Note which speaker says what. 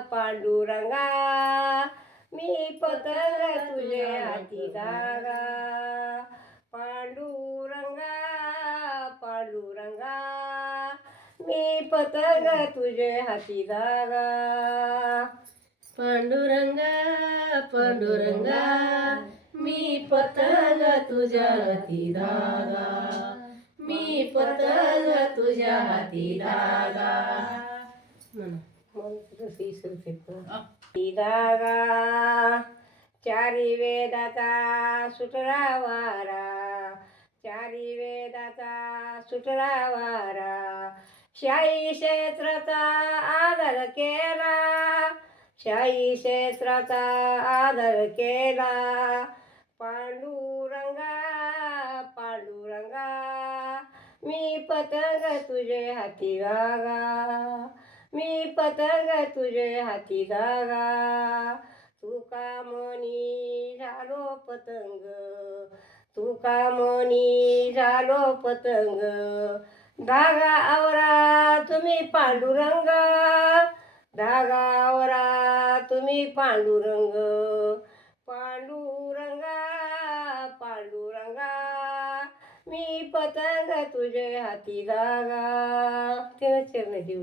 Speaker 1: पांडुरंगा. मी पतंग तुझे हाती धागा. पांडुरंगा पांडुरंगा. मी पतंग तुझे हाती धागा.
Speaker 2: पांडुरंगा पांडुरंगा. मी पतंग तुझ्या हाती धागा. मी पतंग तुझ्या हाती धागा.
Speaker 1: म्हणा. धागा चारी वेदाचा सुटला वारा चारी वेदाचा सुटला वारा शाही क्षेत्राचा आदर केला शाही क्षेत्राचा आदर केला पांडुरंगा पांडुरंगा मी पतंग तुझे हाती गागा मी पतंग तुझे हाती धागा. तू का मनी झालो पतंग? तू का मनी झालो पतंग? धागा आवरा तुम्ही पांडुरंग. धागा आवरा तुम्ही पांडुरंग. पांडुरंगा पांडुरंगा. मी पतंग तुझे हाती धागा. ते चरणाची